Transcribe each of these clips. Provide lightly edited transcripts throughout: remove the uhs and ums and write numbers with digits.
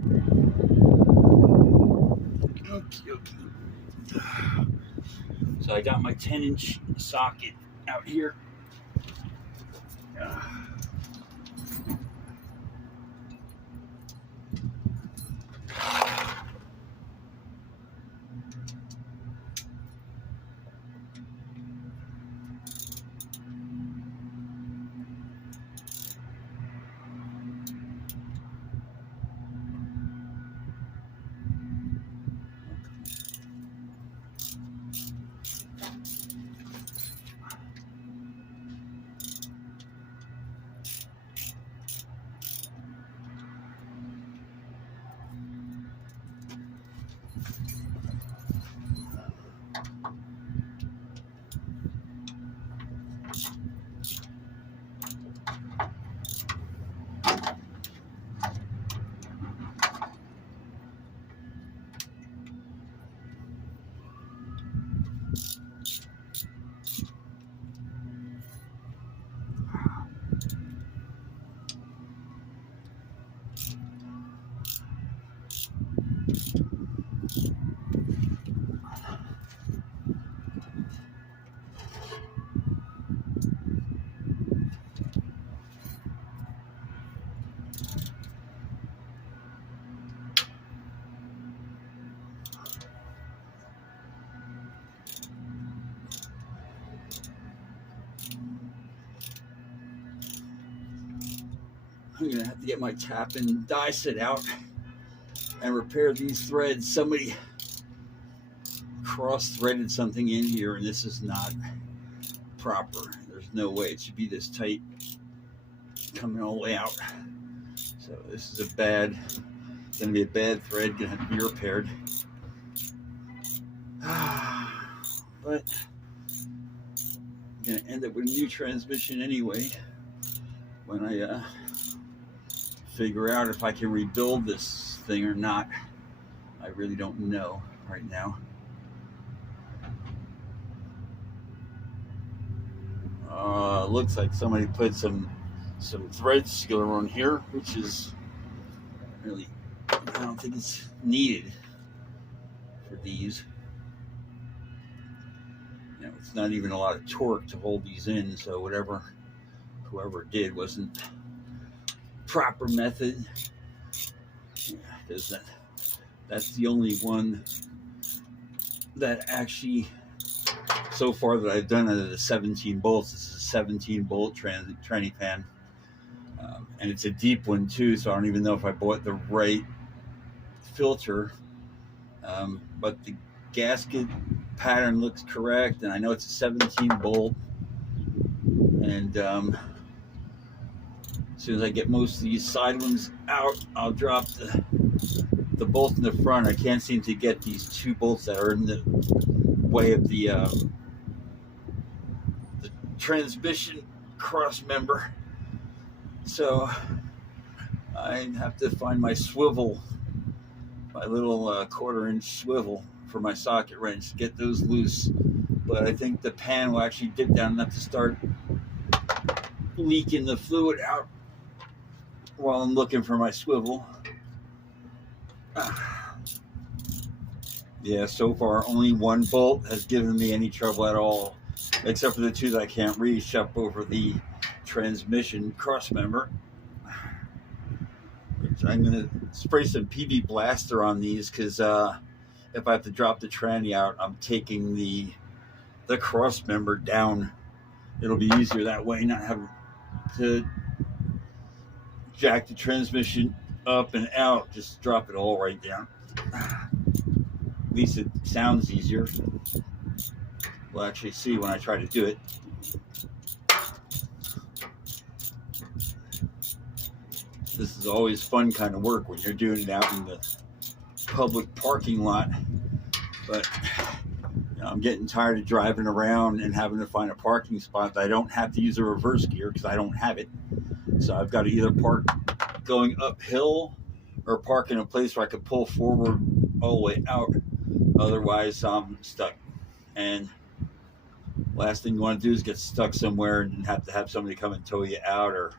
Okay, okay. So I got my 10-inch socket out here. I'm gonna have to get my tap and die set out and repair these threads. Somebody cross-threaded something in here, and this is not proper. There's no way it should be this tight coming all the way out. So this is gonna be a bad thread, gonna have to be repaired. But I'm gonna end up with a new transmission anyway when I figure out if I can rebuild this thing or not. I really don't know right now. Looks like somebody put some thread sealer on here, which is really, I don't think it's needed for these. You know, it's not even a lot of torque to hold these in, so whoever did wasn't proper method. Yeah, because that's the only one that actually, so far that I've done out of the 17 bolts. This is a 17 bolt tranny pan, and it's a deep one too. So I don't even know if I bought the right filter, but the gasket pattern looks correct, and I know it's a 17 bolt. And as soon as I get most of these side ones out, I'll drop the bolt in the front. I can't seem to get these two bolts that are in the way of the transmission cross member. So I have to find my swivel, my little 1/4-inch swivel for my socket wrench to get those loose. But I think the pan will actually dip down enough to start leaking the fluid out while I'm looking for my swivel. Yeah, so far only one bolt has given me any trouble at all, except for the two that I can't reach up over the transmission cross member. I'm going to spray some PV Blaster on these, because if I have to drop the tranny out, I'm taking the cross member down. It'll be easier that way, not having to jack the transmission up and out. Just drop it all right down. At least it sounds easier. We'll actually see when I try to do it. This is always fun kind of work when you're doing it out in the public parking lot. But I'm getting tired of driving around and having to find a parking spot that I don't have to use a reverse gear, because I don't have it. So I've got to either park going uphill or park in a place where I could pull forward all the way out. Otherwise, I'm stuck. And last thing you want to do is get stuck somewhere and have to have somebody come and tow you out, or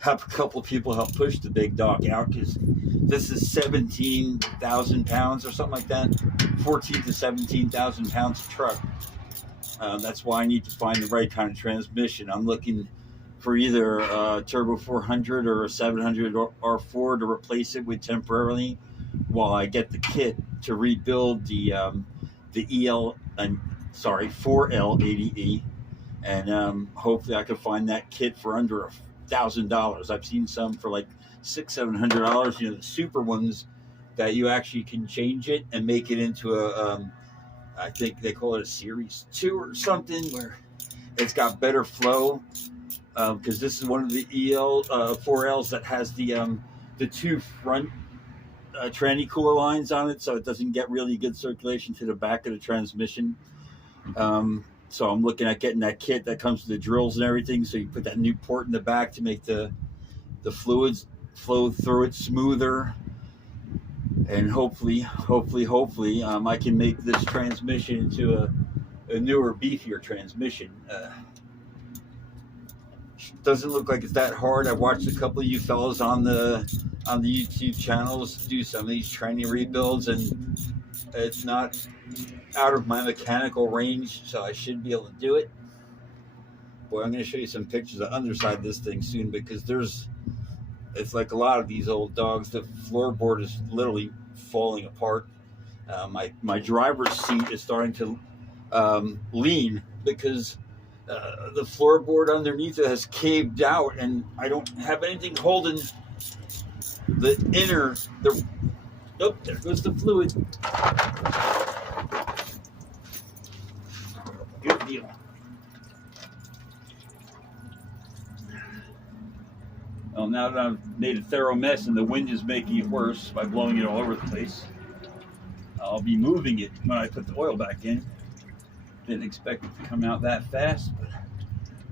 have a couple of people help push the big dog out, because this is 17,000 pounds or something like that. 14 to 17,000 pounds of truck. That's why I need to find the right kind of transmission. I'm looking for either a Turbo 400 or a 700 R4 to replace it with temporarily, while I get the kit to rebuild the 4L80E, and hopefully I can find that kit for under $1,000. I've seen some for like $600-700. You know, the super ones that you actually can change it and make it into a I think they call it a Series 2 or something, where it's got better flow. Because this is one of the 4Ls that has the two front tranny cooler lines on it, so it doesn't get really good circulation to the back of the transmission. So I'm looking at getting that kit that comes with the drills and everything. So you put that new port in the back to make the fluids flow through it smoother. And hopefully, I can make this transmission into a newer, beefier transmission. Doesn't look like it's that hard. I watched a couple of you fellows on the YouTube channels do some of these tranny rebuilds, and it's not out of my mechanical range, so I should be able to do it. Boy, I'm going to show you some pictures of the underside of this thing soon, because it's like a lot of these old dogs. The floorboard is literally falling apart. My driver's seat is starting to lean because the floorboard underneath it has caved out, and I don't have anything holding the inner. Oh, there goes the fluid. Good deal. Well, now that I've made a thorough mess and the wind is making it worse by blowing it all over the place, I'll be moving it when I put the oil back in. Didn't expect it to come out that fast, but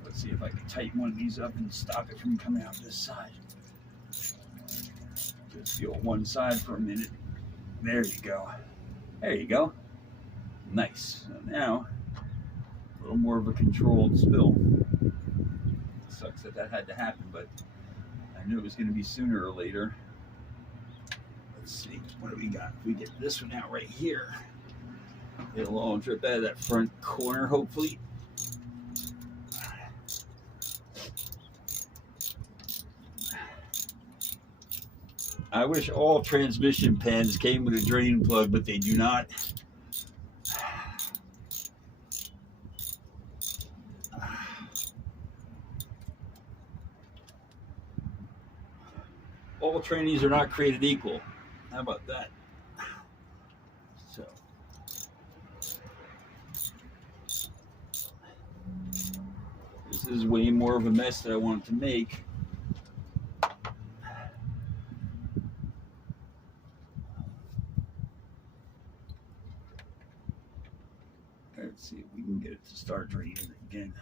let's see if I can tighten one of these up and stop it from coming out this side. Just feel one side for a minute. There you go. There you go. Nice. So now, a little more of a controlled spill. Sucks that had to happen, but I knew it was going to be sooner or later. Let's see, what do we got? If we get this one out right here, it'll all drip out of that front corner, hopefully. I wish all transmission pans came with a drain plug, but they do not. All trannies are not created equal. How about that? So, this is way more of a mess that I wanted to make. Let's see if we can get it to start draining again.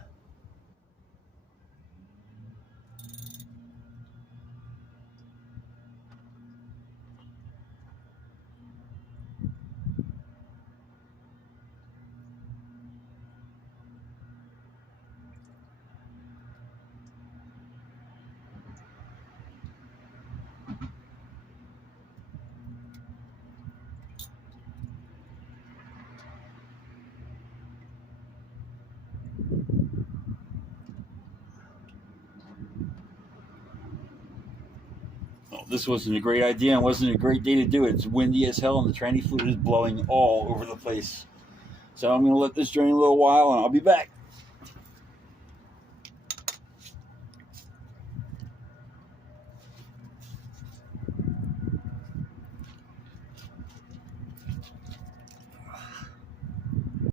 This wasn't a great idea and wasn't a great day to do it. It's windy as hell and the tranny fluid is blowing all over the place. So I'm going to let this drain a little while and I'll be back.